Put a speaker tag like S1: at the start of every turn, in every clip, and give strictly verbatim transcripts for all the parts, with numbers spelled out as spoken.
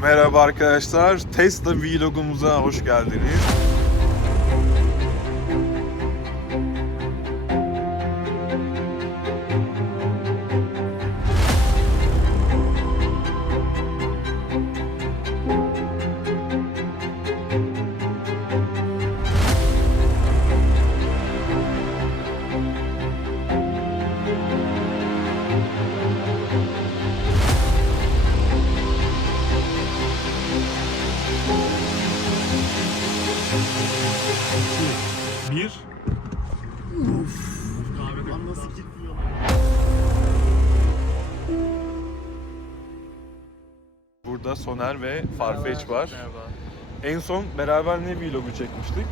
S1: Merhaba arkadaşlar, Tesla vlogumuza hoş geldiniz. Bir.
S2: Kahveden nasıl gitmiyor?
S1: Burada Soner ve Farfetch var. Merhaba. En son beraber ne vlogu çekmiştik?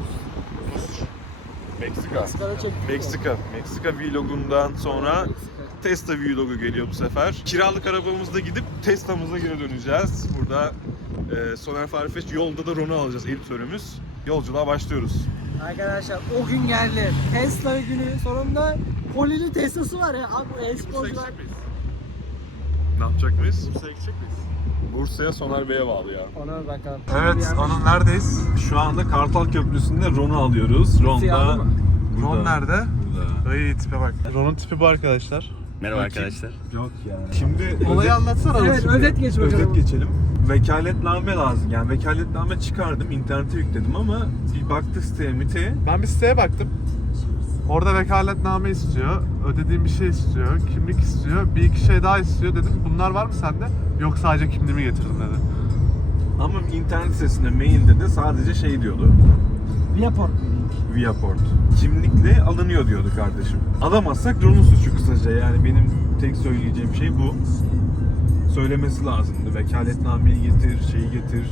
S1: Meksika. Meksika. Meksika vlogundan sonra Tesla vlogu geliyor bu sefer. Kiralık arabamızda gidip Tesla'mıza geri döneceğiz. Burada e, Soner, Farfetch, yolda da Ron'u alacağız, editörümüz. Yolculuğa başlıyoruz.
S3: Arkadaşlar o gün geldi. Tesla günü sonunda Poli'nin Tesla'sı var ya. Abi bu e-sporcular.
S1: Ne yapacak mıyız?
S2: Bursa'ya gidecek miyiz?
S1: Bursa'ya Soner Bey'e bağlı ya.
S3: Ona bakalım.
S1: Evet, onun neredeyiz? Şu anda Kartal Köprüsü'nde Ron'u alıyoruz. Ron da...
S4: Ron nerede?
S1: Burada.
S4: Ay tipe bak. Ron'un tipi bu arkadaşlar.
S2: Merhaba arkadaşlar.
S1: Yok yani. Şimdi
S4: Olayı anlatsana.
S3: Evet, özet geç bakalım.
S1: Özet geçelim. Vekaletname lazım. Yani vekaletname çıkardım, internete yükledim ama bir baktı siteye miteye.
S4: Ben bir siteye baktım. Orada vekaletname istiyor, ödediğim bir şey istiyor, kimlik istiyor, bir iki şey daha istiyor dedim. Bunlar var mı sende? Yok, sadece kimliğimi getirdim dedi.
S1: Ama internet sitesinde, mailde de sadece şey diyordu.
S3: Viaport.
S1: Viaport. Kimlikle alınıyor diyordu kardeşim. Alamazsak Ron'un suçu kısaca, yani benim tek söyleyeceğim şey bu. Söylemesi lazımdı. Vekaletnameyi getir, şeyi getir.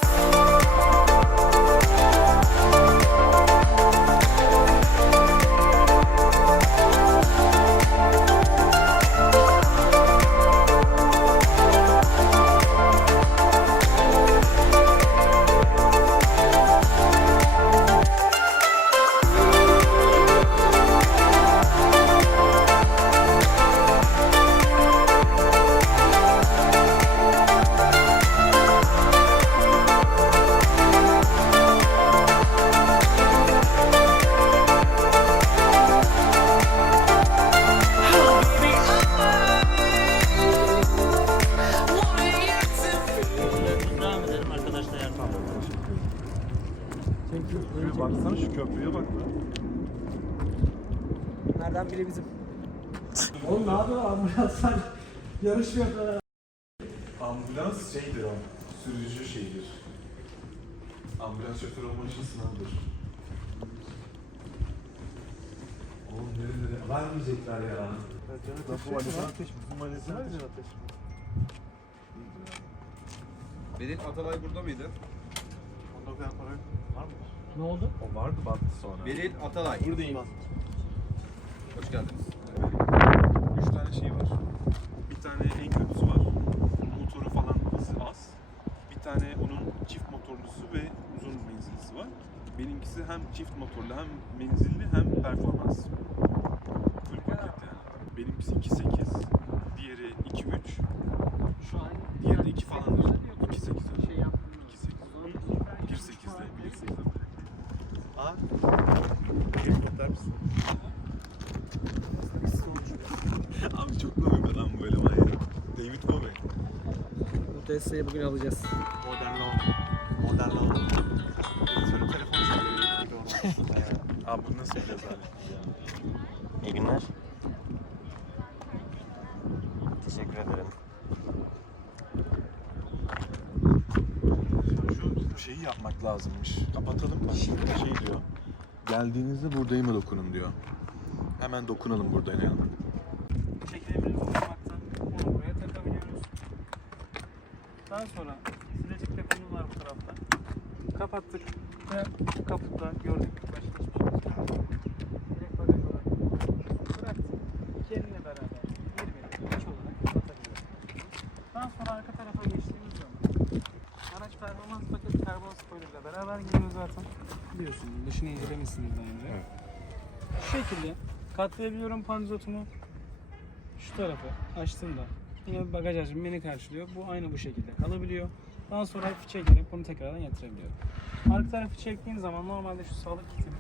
S1: Şuraya baksana, şu köprüye bak lan.
S3: Nereden biri bizim. Oğlum ne yapıyor ambulanslar? Yarışmıyor falan.
S1: Ambulans şeydir o, sürücü şeydir. Ambulans şoförü olma için sınavdır. Oğlum nerelere vermeyecekler ya. Bu valize ateş mi? Bu valize ateş mi?
S5: Beril Atalay burada mıydı?
S4: Onda o kadar para yok. Var mı?
S3: Ne oldu?
S1: O vardı, battı sonra.
S5: Beril Atalay.
S4: Buradayım.
S5: Hoş geldiniz.
S1: Üç tane şey var. Bir tane en kötüsü var. Motoru falan hızı az. Bir tane onun çift motorlusu ve uzun menzillisi var. Benimkisi hem çift motorlu hem menzilli hem performans. Full paket yani. Benimkisi iki sekiz, diğeri iki üç,
S3: Şu an
S1: diğeri de iki falandır. iki sekiz.
S3: şey yaptım.
S1: iki sekiz. bir sekizde, bir sekizde.
S4: Aa. Helikopter misin?
S1: Abi çok komik adam böyle var ya. David Bowie.
S3: Bu Tesla'yı bugün alacağız.
S4: Modern oldu. Modern oldu. Senin telefon çalıyor.
S1: Abi bu nasıl bir rezalet ya?
S2: İyi günler. Teşekkür ederim.
S1: Şu şeyi yapmak lazımmış. Kapatalım bak. Şurada şey diyor. Geldiğinizde buradayıma dokunun diyor. Hemen dokunalım burada yani.
S6: Çekilebilir olmakta. Onu buraya takabiliyoruz. Daha sonra silecek deponumuz var bu tarafta. Kapattık ve kaputta gördük başka hiçbir şey yok. Direkt bagaj olarak bıraktık. Kendine beraber bir verir, iki olarak kapatabiliyoruz. Daha sonra arka tarafa geçtiğimiz zaman araç performans paketi karbon spoiler'la beraber geliyor zaten. Biliyorsunuz, dışını incelemişsiniz daha önce.
S1: Evet.
S6: Şu şekilde katlayabiliyorum panzotumu. Şu tarafı açtığımda yine bagaj hacmi beni karşılıyor. Bu aynı bu şekilde kalabiliyor. Daha sonra hafif çekerek bunu tekrardan yatırabiliyorum. Arka tarafı çektiğin zaman normalde şu sağlık kitini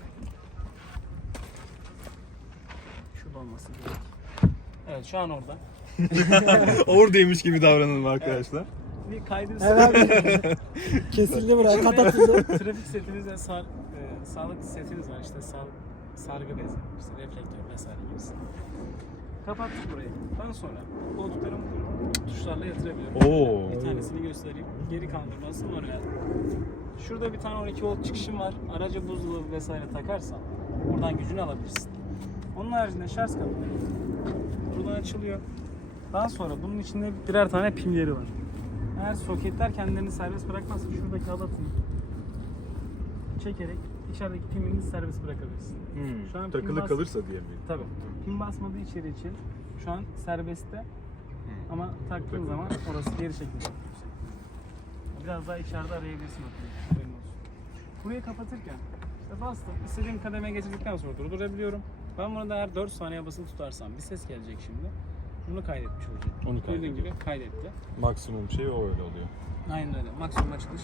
S6: şurada olması gerek. Evet şu an orada.
S7: Oradaymış gibi davranalım arkadaşlar.
S6: Bir kaydı
S3: Evet. Kesildi buraya, kapatıldı.
S6: Trafik setiniz ve sağ, e, sağlık setiniz var işte sağ, sargı bezi, işte reflektör vesaire gibisi. Kapattık burayı. Daha sonra koltuklarımı tuşlarla yatırabiliyorum.
S7: Oo.
S6: Bir tanesini göstereyim. Geri kaldırması manuel. Şurada bir tane on iki volt çıkışım var. Araca buzdolabı vesaire takarsan buradan gücünü alabilirsin. Onun haricinde şarj kablosu buradan açılıyor. Daha sonra bunun içinde birer tane pimleri var. Eğer soketler kendilerini serbest bırakmazsa şuradaki halatını çekerek içerideki pimini serbest bırakabilirsin.
S7: Hmm.
S6: Şu an
S7: Takılı
S6: pin bas-
S7: kalırsa diye mi?
S6: Tabii. Pin basmadığı içeri için şu an serbestte ama taktığın
S7: Takılı.
S6: zaman orası geri çekilecek. Biraz daha içeride arayabilirsin. Haberin olsun. Burayı kapatırken işte bastım. İstediğim kademeye getirdikten sonra durdurabiliyorum. Ben bunu da eğer dört saniye basılı tutarsam bir ses gelecek şimdi. Bunu kaydetmiş olacak.
S7: Onu
S6: Gördüğün
S7: kaydediyor.
S6: gibi kaydetti.
S7: Maksimum şey o öyle oluyor.
S6: Aynen öyle. Maksimum açılış.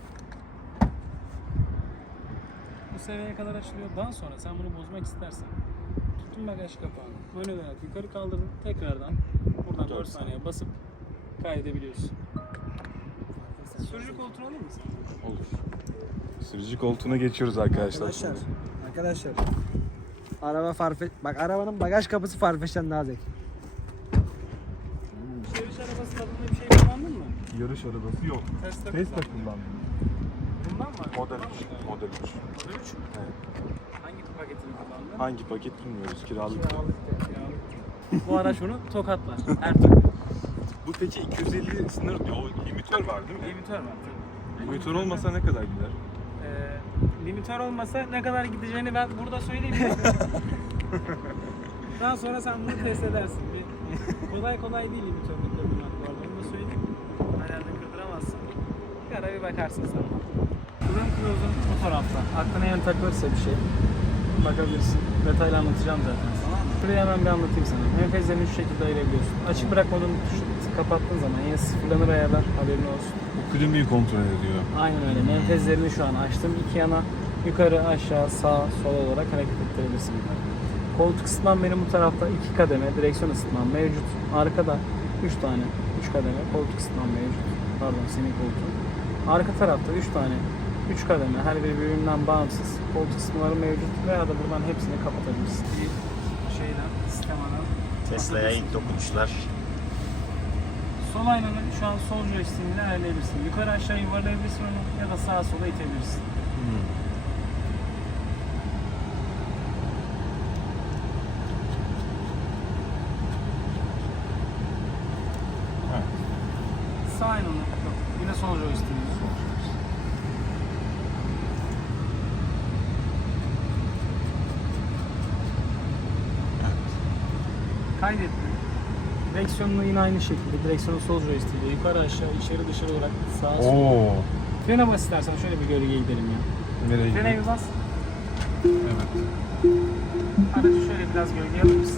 S6: Bu seviyeye kadar açılıyor. Daha sonra sen bunu bozmak istersen tuttun bagaj kapağını. Ön olarak yukarı kaldırdın. Tekrardan buradan dört saniye basıp kaydedebiliyorsun. Sürücü koltuğunu alır mısın?
S7: Olur. Sürücü koltuğuna geçiyoruz arkadaşlar.
S3: Arkadaşlar, arkadaşlar. Araba farfe... Bak arabanın bagaj kapısı Farfetch'ten daha zeki.
S6: Yarış arabası tadında bir şey kullandın mı?
S7: Yarış arabası yok.
S6: Tesla
S7: Tesla
S6: kullandın.
S7: kullandım.
S6: Bundan mı?
S7: Model
S6: Bundan
S7: üç.
S6: mı?
S7: Model üç.
S6: Model üç mü? Hangi paketini kullandın?
S7: Hangi paket bilmiyoruz. Kiralık.
S6: Kiralık. Kiralık. Bu araç onu tokatlar. Her türlü.
S7: Bu peki iki yüz elli sınır diyor. O limitör var değil mi?
S6: Limitör var.
S7: Limitör olmasa ne kadar gider?
S6: Ee, limitör olmasa ne kadar gideceğini ben burada söyleyeyim. Daha sonra sen bunu test edersin. Bir, kolay kolay değil limitörünü kırdırmak bu arada. Onu da söyleyeyim. Herhalde kırdıramazsın. Bir ara bir bakarsın sen. Chrome Close'un bu tarafta. Aklına yani takılırsa bir şey. Bakabilirsin. Detaylı anlatacağım zaten sana. Şurayı hemen bir anlatayım sana. Menfezlerini şu şekilde ayırabiliyorsun. Açık bırakmadığın tuşu kapattığın zaman yine sıfırlanır ayarlar. Haberin olsun.
S7: Bu klimayı kontrol ediyor.
S6: Aynen öyle. Menfezlerini şu an açtım. İki yana yukarı, aşağı, sağ, sol olarak hareket ettirebilirsin. Koltuk ısıtmam benim bu tarafta iki kademe. Direksiyon ısıtmam mevcut. Arkada üç tane. üç kademe. Koltuk ısıtmam mevcut. Pardon senin koltuğun. Arka tarafta üç tane. üç kademe. Her biri birbirinden bağımsız. Koltuk ısıtmaları mevcut. Veya da buradan hepsini kapatabilirsin. Bir şeyden, sistemadan.
S2: Tesla'ya ilk dokunuşlar.
S6: Sol aynanı şu an sol joystick'ini ayarlayabilirsin. Yukarı aşağı yuvarlayabilirsin onu ya da sağa sola itebilirsin. Sağ aynanı yok. Yine sol joystick'imiz. Kaydettim. Direksiyonunu yine aynı şekilde. Direksiyonu sol joystick'le yukarı aşağı, içeri dışarı olarak sağa sola.
S7: Oo.
S6: Frene bas istersen şöyle bir gölgeye gidelim ya.
S7: Nereye
S6: Frene
S7: gidiyor?
S6: bir bas.
S7: Evet.
S6: Aracı şöyle biraz gölgeye alır mısın?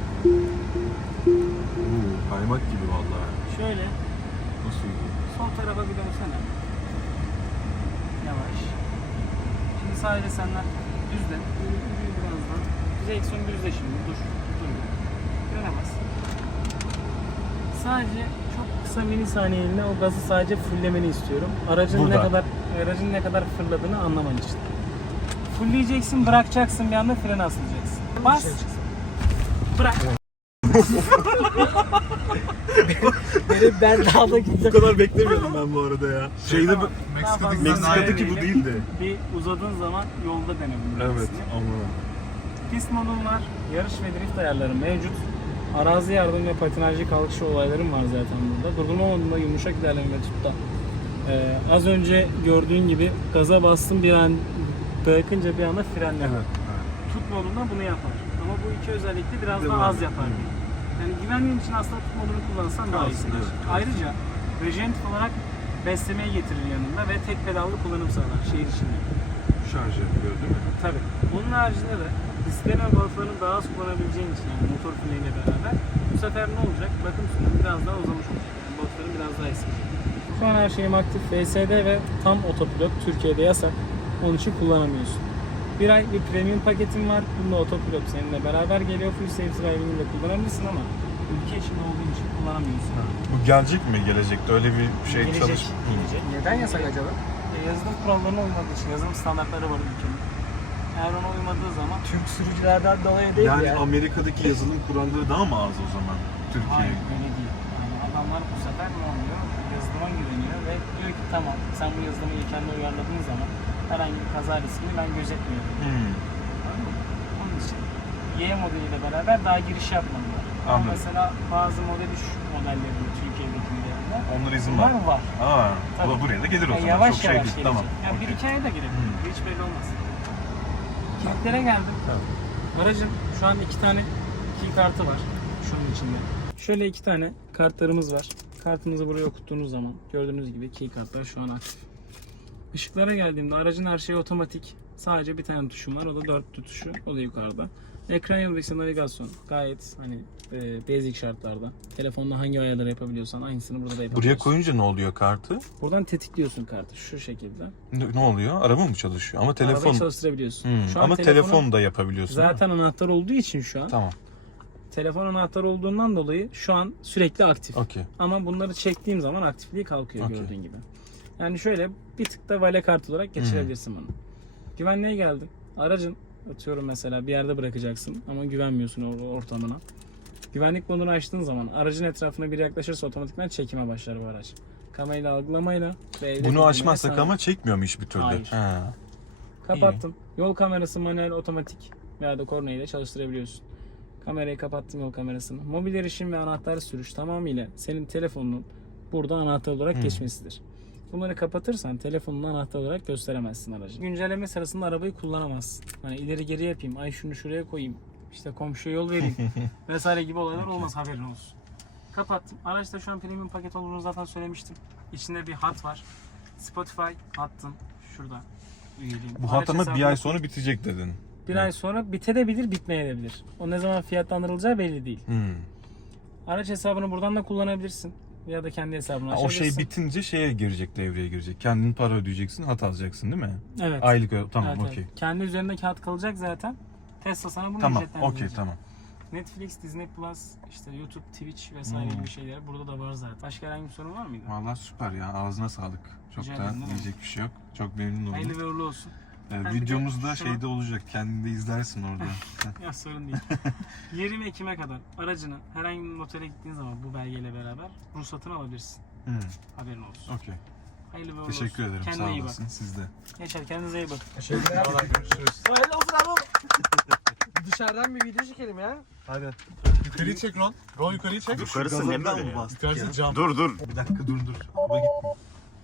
S7: Oo, kaymak gibi vallahi.
S6: Şöyle
S7: Nasıl gidiyor?
S6: sol tarafa bir dönsene. Yavaş. Şimdi sadece senden düzle. Birazdan. Direksiyonu düzle şimdi. Dur. Dur. Frene bas. Sadece çok kısa milisaniyeline o gazı sadece fullemeni istiyorum. Aracın
S7: Burada.
S6: ne kadar aracın ne kadar fırladığını anlaman için. Fullleyeceksin, bırakacaksın bir anda frene asılacaksın. Bas. Bırak.
S3: Benim ben daha da
S7: Bu
S3: gideceğim.
S7: kadar beklemiyordum ben bu arada ya. Şeyde
S6: Tamam.
S7: bu-
S6: Daha fazla
S7: Meksika'daki bu
S6: ayarlayalım.
S7: değildi.
S6: Bir uzadığın zaman yolda dene bunu.
S7: Evet ama.
S6: Pist modum var, yarış ve drift ayarları mevcut. Arazi yardım ve patinajlı kalkışı olaylarım var zaten burada. Durdurma modunda yumuşak ilerleme ve tutta. Ee, az önce gördüğün gibi gaza bastım bir an bırakınca bir anda frenleme.
S7: Evet.
S6: Tut modunda bunu yapar. Ama bu iki özellikle biraz
S7: Değil
S6: daha
S7: mi?
S6: az yapar. Yani güvenliğin için aslında tut modunu kullansan daha
S7: Kalsın,
S6: iyisidir.
S7: evet.
S6: Ayrıca rejeneratif olarak beslemeyi getirir yanında ve tek pedallı kullanım sağlar şehir içinde.
S7: Şarj yapıyor değil mi?
S6: Tabii. Bunun haricinde de disklerin ve balıklarını daha az kullanabileceğin için yani motor finiyle beraber bu sefer ne olacak? Bakım sürümü biraz daha uzamış olacak. Yani balıkların biraz daha eskiyecek. Şu an her şeyim aktif. F S D ve tam otopilot Türkiye'de yasak. Onun için kullanamıyorsun. Bir ay bir premium paketim var. Bunda otopilot seninle beraber geliyor. Full safe driving'ini de kullanabilirsin ama ülke içinde olduğun için kullanamıyorsun.
S7: Bu gelecek mi gelecekte? Öyle bir şey
S6: Gelecek,
S7: çalış...
S6: gelecek.
S3: Neden yasak acaba?
S6: E, yazılım kurallarına uymadığı için, yazılım standartları var ülkenin. Eğer ona uymadığı zaman
S3: Türk sürücülerden dolayı değil
S7: Yani
S3: yani.
S7: Amerika'daki yazılım kuralları daha mı az o zaman Türkiye'ye?
S6: hayır öyle değil. Yani adamlar bu sefer ne oluyor? Yazılıma güveniyor ve diyor ki tamam sen bu yazılımı kendi uyarladığın zaman herhangi bir kaza riskini ben gözetmiyorum.
S7: Hmm.
S6: Anladın mı? Onun için Y modeliyle beraber daha giriş yapmadılar. Ama
S7: Anladım.
S6: mesela bazı model üç modellerinde Türkiye'dekilerinde
S7: Onlar izin
S6: bunlar
S7: var.
S6: var.
S7: Aa,
S6: Tabii.
S7: bu buraya da gelir o
S6: Yani
S7: zaman.
S6: yavaş
S7: Çok şey
S6: yavaş
S7: değil.
S6: gelecek.
S7: Tamam.
S6: Yani bir
S7: okey.
S6: iki aya da girebilir.
S7: Hmm.
S6: Hiç belli olmaz. Kilitlere geldim. Aracın şu an iki tane key kartı var şunun içinde. Şöyle iki tane kartlarımız var. Kartınızı buraya okuttuğunuz zaman gördüğünüz gibi key kartlar şu an aktif. Işıklara geldiğimde aracın her şeyi otomatik. Sadece bir tane tuşum var. O da dört tuşu. O da yukarıda. Ekran yıldızı navigasyon. Gayet hani e, basic şartlarda. Telefonla hangi ayarları yapabiliyorsan aynısını burada da yapabiliyorsun.
S7: Buraya koyunca ne oluyor kartı?
S6: Buradan tetikliyorsun kartı şu şekilde.
S7: Ne, ne oluyor? Araba mı çalışıyor? Ama telefon...
S6: Arabayı çalıştırabiliyorsun.
S7: Hmm,
S6: Şu an
S7: Ama
S6: telefonu-
S7: telefon da yapabiliyorsun. değil mi?
S6: Zaten anahtar olduğu için şu an.
S7: Tamam.
S6: Telefon anahtarı olduğundan dolayı şu an sürekli aktif.
S7: Okey.
S6: Ama bunları çektiğim zaman aktifliği kalkıyor
S7: Okey.
S6: gördüğün gibi. Yani şöyle bir tık da vale kart olarak geçirebilirsin bunu. Güvenliğe geldim. Aracın atıyorum mesela bir yerde bırakacaksın ama güvenmiyorsun o ortamına. Güvenlik modunu açtığın zaman aracın etrafına biri yaklaşırsa otomatikman çekime başlar bu araç. Kamerayla algılamayla ve evde
S7: Bunu
S6: bildirmeyle
S7: açmazsak
S6: sana-
S7: ama çekmiyor mu hiçbir türlü?
S6: Hayır.
S7: Ha.
S6: Kapattım. Yol kamerası manuel, otomatik veya da korna ile çalıştırabiliyorsun. Kamerayı kapattım, yol kamerasını. Mobil erişim ve anahtar sürüş tamamıyla senin telefonunun burada anahtar olarak
S7: Hmm.
S6: geçmesidir. Bunları kapatırsan telefonunu anahtar olarak gösteremezsin aracı. Güncelleme sırasında arabayı kullanamazsın. Hani ileri geri yapayım, ay şunu şuraya koyayım, işte komşuya yol vereyim vesaire gibi olaylar olmaz, haberin olsun. Kapattım. Araçta şu an premium paket olduğunu zaten söylemiştim. İçinde bir hat var. Spotify hattın şurada. Üyeliğim.
S7: Bu
S6: Araç
S7: hat ama bir
S6: hesabına-
S7: ay sonra bitecek dedin.
S6: bir ay sonra bitebilir, bitmeyebilir. O ne zaman fiyatlandırılacağı belli değil.
S7: Hmm.
S6: Araç hesabını buradan da kullanabilirsin. Ya da kendi hesabını
S7: Ha, o
S6: açabilirsin.
S7: şey bitince şeye girecek, devreye girecek. Kendin para ödeyeceksin, hat alacaksın değil mi?
S6: Evet.
S7: Aylık ö- tamam
S6: Evet, evet.
S7: okey.
S6: Kendi üzerindeki hat kalacak zaten. Tesla sana bunu
S7: Tamam
S6: ücretlendirecek.
S7: okey tamam.
S6: Netflix, Disney Plus, işte YouTube, Twitch vesaire
S7: Hmm.
S6: gibi şeyler burada da var zaten. Başka herhangi bir sorun var mıydı?
S7: Vallahi süper ya, ağzına sağlık. Çok
S6: Rica
S7: da
S6: ederim, değil mi?
S7: diyecek bir şey yok. Çok memnun oldum.
S6: Hayırlı ve uğurlu olsun.
S7: Ee,
S6: Ben bir de
S7: videomuzda
S6: şunu-
S7: şeyde olacak, kendin de izlersin orada.
S6: Ya sorun değil. yirmi Ekim'e kadar aracını herhangi bir notere gittiğin zaman bu belgeyle beraber ruhsatını alabilirsin.
S7: Hmm,
S6: Haberin olsun.
S7: okey.
S6: Hayırlı ve uğurlu olsun.
S7: Teşekkür ederim,
S6: Kendine
S7: sağ
S6: iyi bak.
S7: olasın. Siz de.
S6: Yaşar kendinize iyi bakın.
S3: Teşekkürler.
S7: Görüşürüz.
S3: Hayırlı olsun abi. Dışarıdan bir video çekelim ya.
S4: Hadi. Yukarıyı çek Ron. Ron yukarıyı çek.
S2: Yukarısı ne böyle ya?
S4: Yukarısı cam.
S7: Dur dur. Bir dakika dur dur. Araba gitme.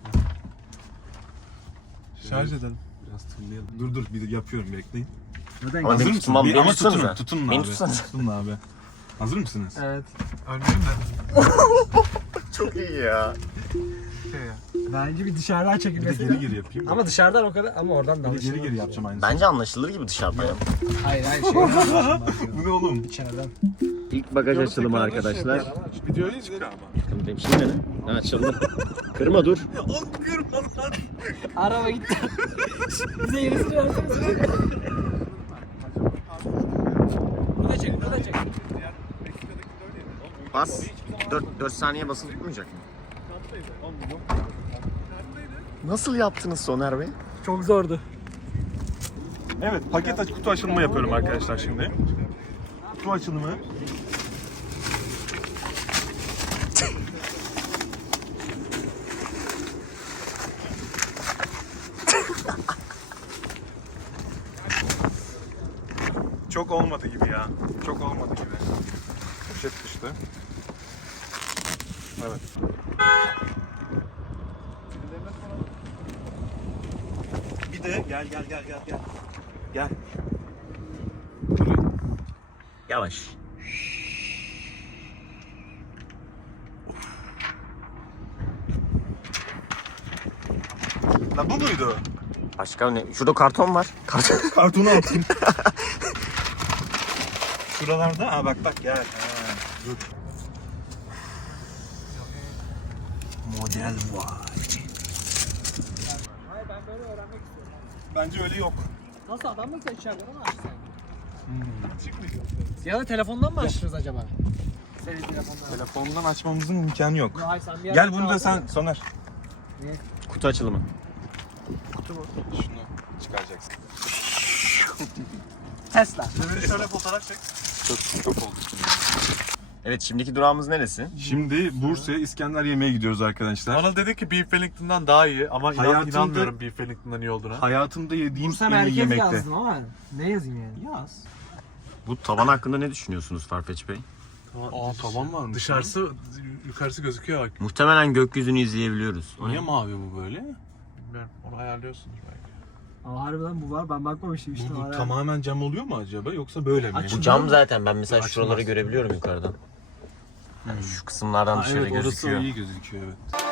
S4: Şarj edelim.
S7: Biraz tırlayalım. Dur dur bir yapıyorum, bekleyin.
S3: Neden?
S2: Ama beni tutmam,
S7: Bir-
S2: beni
S7: ama
S2: tutsanıza.
S7: tutunun, tutunun
S2: Beni
S7: abi.
S2: tutsanıza.
S7: Tutunun abi. Hazır mısınız?
S3: Evet.
S4: Ölmeyeyim de.
S2: Çok iyi ya.
S4: Şey ya.
S3: Bence bir dışarıdan
S7: Bir de
S3: çekilmesi.
S7: geri geri yapayım.
S3: Ama dışarıdan o kadar ama oradan da
S7: Bir de geri
S3: alışılır.
S7: geri yapacağım aynı.
S2: Bence anlaşılır gibi dışarıdan ya.
S3: Hayır hayır şey.
S7: Bu ne oğlum?
S3: İçeriden.
S2: İlk bagaj açılımı arkadaşlar.
S4: Videoyu izle.
S2: Kırmayayım şimdi ne? Ha, açıldı. Kırma dur.
S3: Araba gitti. Bize yenisini versene. Bu da çek, bu da çek.
S2: Bas. dört saniye basılı tutmayacak mı? Nasıl yaptınız Soner Bey?
S3: Çok zordu.
S7: Evet, paket aç kutu açılımı yapıyorum arkadaşlar şimdi. Kutu açılımı. Çok olmadı gibi ya. Çok olmadı gibi. Poşet düştü. Evet. Bir de gel gel gel gel gel. Gel.
S2: Yavaş.
S7: Lan bu muydu?
S2: Başka ne? Şurada karton var. Karton.
S7: Kartonu atayım. Şuralarda, ha bak bak gel. Ha, dur. Model.
S3: Hayır ben böyle öğrenmek istiyorum.
S7: Bence öyle yok.
S3: Nasıl adam mı içeride onu açsak? Ya da telefondan mı açtınız acaba? Senin telefondan.
S7: Telefondan açmamızın imkanı yok.
S3: Hayır sen bir
S7: Gel
S3: yerden
S7: bunu da
S3: aldın
S7: sen
S3: mı?
S7: Soner.
S2: Kutu açılımı.
S7: Şunu çıkaracaksın.
S3: Tesla.
S4: Şöyle fotoğraf çek.
S7: Çok, çok oldu.
S2: Evet, şimdiki durağımız neresi?
S7: Şimdi Bursa'ya İskender yemeğe gidiyoruz arkadaşlar.
S4: Bana dedi ki Beef Wellington'dan daha iyi ama inan,
S7: Hayatımda-
S4: inanmıyorum Beef Wellington'dan iyi olduğuna.
S7: Hayatımda yediğim
S3: Bursa
S7: en iyi
S3: merkez
S7: yemekte.
S3: yazdım ama ne yazayım yani? Yaz.
S2: Bu tavan hakkında ne düşünüyorsunuz Farfetch Bey?
S7: Aa tavan varmış.
S4: Dışarısı, yukarısı gözüküyor bak.
S2: Muhtemelen gökyüzünü izleyebiliyoruz. O
S7: Niye
S2: ne?
S7: mavi bu böyle?
S4: Bilmiyorum, onu ayarlıyorsunuz belki.
S3: Aa harbiden bu var ben bakmamıştım işte.
S7: Bu, bu
S3: var ya.
S7: tamamen cam oluyor mu acaba yoksa böyle mi?
S3: Açın.
S2: Bu cam zaten. Ben mesela
S7: Açılmaz.
S2: şuraları görebiliyorum yukarıdan. Yani şu kısımlardan
S7: Ha,
S2: dışarı
S7: evet orası
S2: gözüküyor.
S7: iyi gözüküyor evet.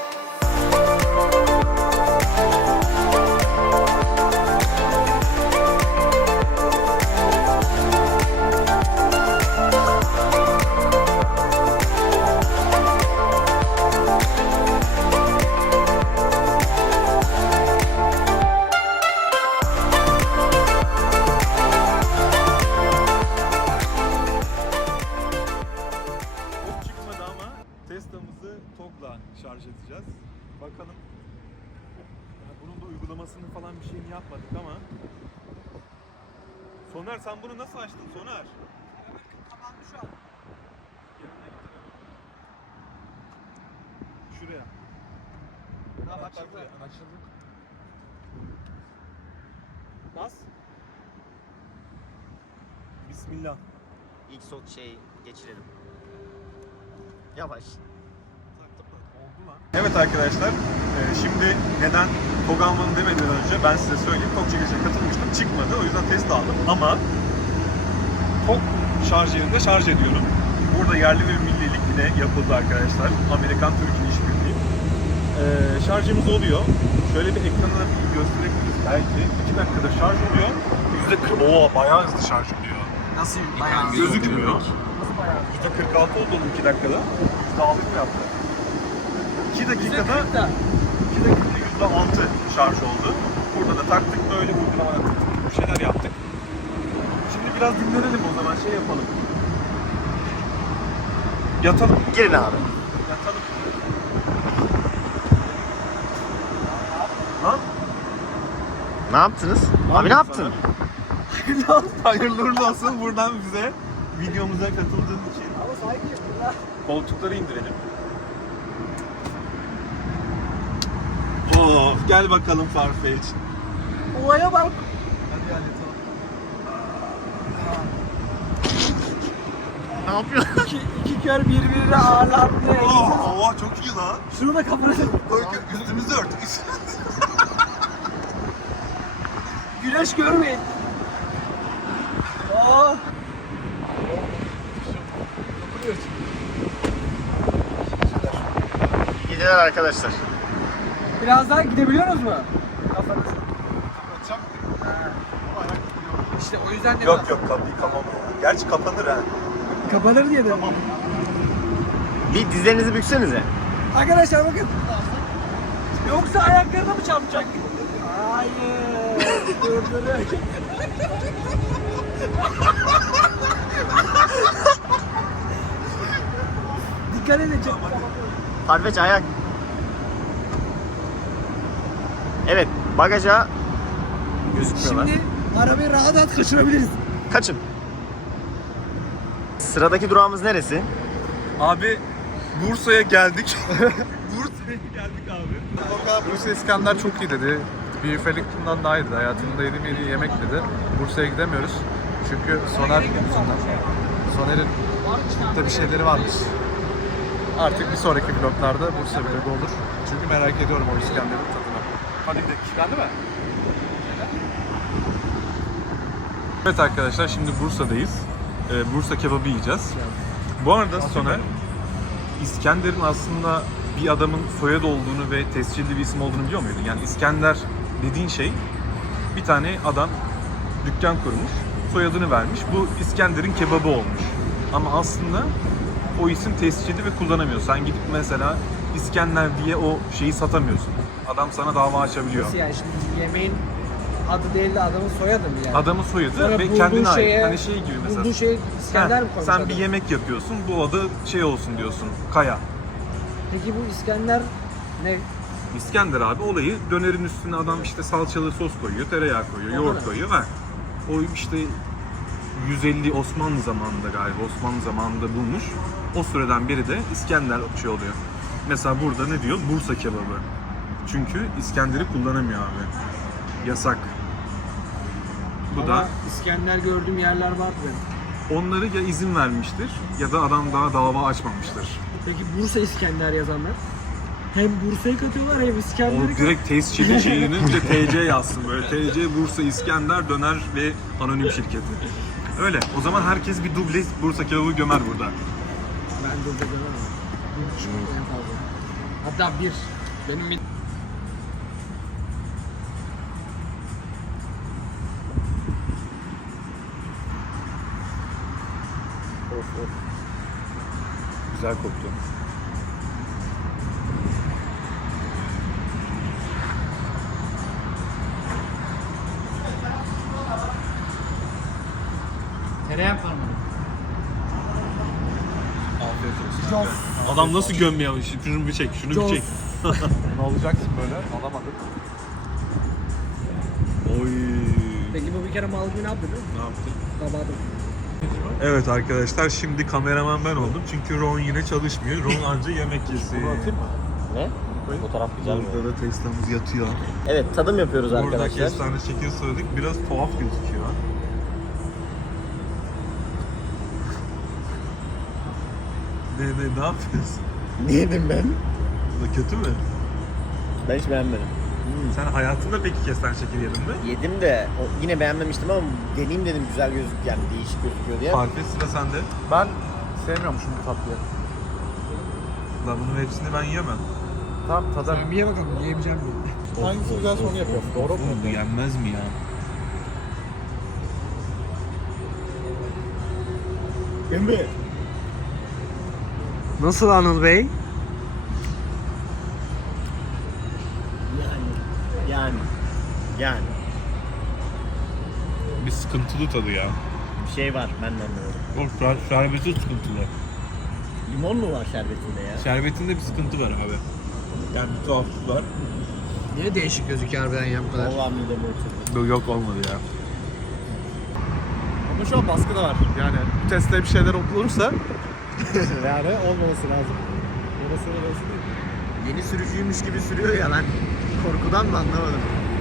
S7: Çok çıkmadı ama Tesla'mızı TOGG'la şarj edeceğiz. Bakalım. Yani bunun da uygulamasını falan bir şeyini yapmadık ama. Soner sen bunu nasıl açtın Soner?
S3: Kapandı şu an.
S7: Yanına getirelim. Şuraya.
S3: Tamam
S7: Hatta
S3: açıldı.
S7: buraya.
S3: Açıldı. Bas.
S7: Bismillah.
S2: İlk sok şey geçirelim. Yavaş.
S7: Evet arkadaşlar, e, şimdi neden TOG almanı demeden önce ben size söyleyeyim. TOG çekilişine katılmıştım, çıkmadı. O yüzden test aldım ama TOG şarj yerinde şarj ediyorum. Burada yerli ve millilik yine yapıldı arkadaşlar. Amerikan-Türk'ün işbirliği. E, şarjımız oluyor. Şöyle bir ekrana bir gösterebiliriz belki. iki dakikada şarj oluyor. yüzde kırk, ooo bayağı hızlı şarj oluyor.
S3: Nasıl bayağı?
S7: Gözükmüyor.
S3: Nasıl bayağı?
S7: yüzde kırk altı oldu iki dakikada. yüzde altı mı yaptı? iki dakikada
S3: Da.
S7: iki dakikada yüzde altı şarj oldu. Burada da taktık böyle uygulamada tıktık bir şeyler yaptık. Şimdi biraz dinlenelim o zaman şey yapalım. Yatalım.
S2: Girin abi.
S7: Yatalım. Lan
S2: Ne yaptınız? Abi ne yaptın?
S7: hayırlı uğurlu olsun buradan bize videomuza katıldığın için.
S3: Ama sanki burada.
S7: Koltukları indirelim. Oh, gel bakalım Farfetch.
S3: Olaya bak.
S7: Hadi gel yatalım.
S2: Ne yapıyorsun?
S3: İki, iki kör birbirini ağırlar.
S7: Oh, oh, çok iyi lan.
S3: Şunu da kapatın.
S7: Üstümüzü örtük.
S3: Güneş görmeyin. Oh.
S2: İyi geceler arkadaşlar.
S3: Biraz daha gidebiliyoruz mu? Kafanızı. İşte o yüzden de
S7: Yok yok kapıyı kapama. Gerçi kapanır ha.
S3: kapanır diye de.
S2: Bir dizlerinizi büksenize.
S3: Arkadaşlar bakın. Yoksa ayaklarına mı çarpacak? Hayır. Durdurun. Dikkat edin. Çok...
S2: Farfetch ayak. Evet, bagaja gözükmüyorlar.
S3: Şimdi arabayı rahat rahat kaçırabiliriz.
S2: Kaçın. Sıradaki durağımız neresi?
S7: Abi Bursa'ya geldik. Bursa'ya geldik abi.
S4: Bursa İskender çok iyi dedi. Beef Wellington'dan daha iyiydi. Hayatımda yediğim en iyi yemek dedi. Bursa'ya gidemiyoruz. Çünkü Soner yüzünden. Soner'in de bir şeyleri varmış. Artık bir sonraki vloglarda Bursa vlogu olur. Çünkü merak ediyorum o İskender'in tadını.
S7: Hadi gidelim. Geldi mi? Evet arkadaşlar şimdi Bursa'dayız. Ee, Bursa kebabı yiyeceğiz. Bu arada Soner, İskender'in aslında bir adamın soyadı olduğunu ve tescilli bir isim olduğunu biliyor muydun? Yani İskender dediğin şey bir tane adam dükkan kurmuş, soyadını vermiş. Bu İskender'in kebabı olmuş. Ama aslında o isim tescilli ve kullanamıyor. Sen gidip mesela İskender diye o şeyi satamıyorsun. Adam sana dava açabiliyor.
S3: Nasıl yani şimdi yemeğin adı değil de adamın soyadı mı yani?
S7: Adamın soyadı
S3: Sonra
S7: ve
S3: bulduğun
S7: kendine ait.
S3: şeye-
S7: Hani şey gibi mesela.
S3: Bulduğu şey İskender
S7: Heh,
S3: mi koymuş
S7: sen
S3: adam?
S7: bir yemek yapıyorsun, bu adı şey olsun diyorsun, Kaya.
S3: Peki bu İskender ne?
S7: İskender abi olayı dönerin üstüne adam işte salçalı sos koyuyor, tereyağı koyuyor,
S3: Olur
S7: yoğurt
S3: mu?
S7: koyuyor ve o işte yüz elli Osmanlı zamanında galiba Osmanlı zamanında bulmuş. O süreden beri de İskender şey oluyor. Mesela burada ne diyor? Bursa kebabı. Çünkü İskender'i kullanamıyor abi. Yasak. Bu
S3: Ama
S7: da
S3: İskender gördüğüm yerler var benim.
S7: onları ya izin vermiştir ya da adam daha dava açmamıştır.
S3: Peki Bursa İskender yazanlar? Hem Bursa'yı katıyorlar hem İskender'i
S7: O
S3: katıyorlar.
S7: direkt tescilli şeyini bir de T C yazsın böyle. T C Bursa İskender Döner ve Anonim Şirketi. Öyle. O zaman herkes bir duble Bursa kebabı gömer burada.
S3: Ben de orada göremem. Bir buçuk en fazla. Hatta bir. Benim bir...
S7: Of of. Güzel koktu.
S3: Tereyağı var mı?
S7: Afiyet olsun. Adam nasıl gömmüyor? Şunu bir çek, şunu bir çek.
S4: Ne olacaksın böyle? Alamadık.
S7: Oy.
S3: Peki bu bir kere mal gibi ne yaptı değil mi?
S7: Ne yaptı?
S3: Kabardı.
S7: Evet arkadaşlar, şimdi kameraman ben oldum çünkü Ron yine çalışmıyor. Ron anca yemek yesin.
S4: Bunu atayım mı?
S2: Ne? Fotoğraf güzel mi?
S7: Burada da Tesla'mız yatıyor.
S2: Evet, tadım yapıyoruz
S7: Buradaki
S2: arkadaşlar.
S7: efsane şeker söyledik. Biraz tuhaf gözüküyor. Ne ne ne yapıyorsun?
S2: Ne yedim ben?
S7: Bu da kötü mü?
S2: Ben hiç beğenmedim.
S7: Sen hayatında peki kestane şekeri yedin mi?
S2: Yedim de o, yine beğenmemiştim ama deneyeyim dedim, güzel gözük yani değişik gözüküyor diye.
S7: Farfet sıra sende.
S4: Ben sevmiyormuşum bu tatlıyı.
S7: Lan bunun hepsini ben yiyemem.
S4: Tamam tadar.
S3: Sen bir ye bakalım, yiyemeyeceğim mi?
S4: Hangisi güzelse onu yapıyorum. Doğru mu?
S7: Bu yenmez mi ya?
S2: Emre.
S3: Nasıl Anıl Bey?
S2: Yani. Yani. Yani.
S7: Bir sıkıntılı tadı ya.
S2: Bir şey var, ben de anlamadım.
S7: O şer- şerbeti sıkıntılı.
S2: Limon mu var şerbetinde ya?
S7: Şerbetinde bir sıkıntı var abi. Yani bir tuhaflık var.
S3: Niye değişik gözüküyor harbiden ya bu kadar?
S2: Vallahi midemi oturdu.
S7: Yok olmadı ya.
S4: Ama şu an baskı da var. Yani bu testte bir şeyler olursa
S3: Yani olmaması lazım. Orası orası değil.
S2: Yeni sürücüymüş gibi sürüyor ya, ben korkudan mı anlamadım.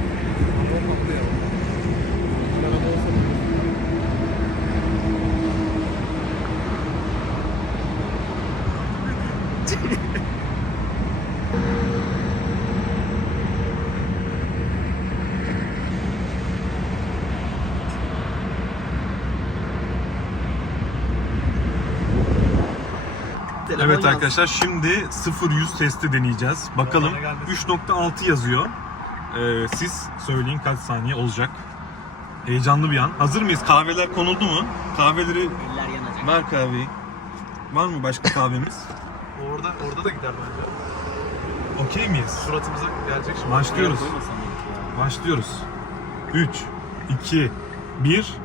S7: Evet arkadaşlar, şimdi sıfır yüz testi deneyeceğiz. Bakalım üç nokta altı yazıyor. Ee, siz söyleyin kaç saniye olacak. Heyecanlı bir an. Hazır mıyız? Kahveler konuldu mu? Kahveleri
S2: Eller yanacak.
S7: ver kahveyi. Var mı başka kahvemiz?
S4: orada orada da gider bence.
S7: Okey miyiz?
S4: Suratımıza gelecek şimdi.
S7: Başlıyoruz. Başlıyoruz. üç, iki, bir.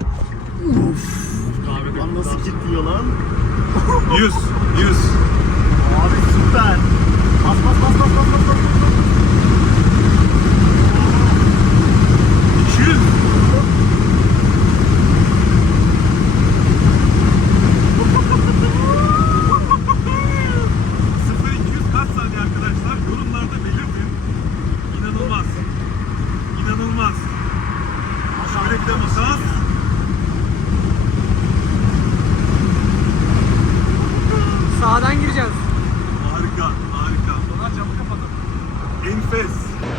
S2: Lan nasıl kilitliyor lan?
S7: yüz, yüz.
S2: Abi süper. Bas bas bas bas bas bas bas.
S7: iki yüz. sıfır iki yüz kaç saniye arkadaşlar? Yorumlarda belirtin. İnanılmaz. İnanılmaz. Şöyle bir de masaz.
S3: Sağdan gireceğiz.
S7: Harika, harika. Sonra camı kapatalım. Enfes.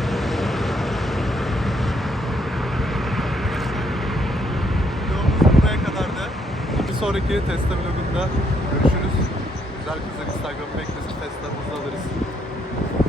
S4: Videomuz buraya kadardı. Bir sonraki Tesla vlogunda görüşürüz. Güzel güzel Instagram'a eklesin, Tesla'mızı alırız.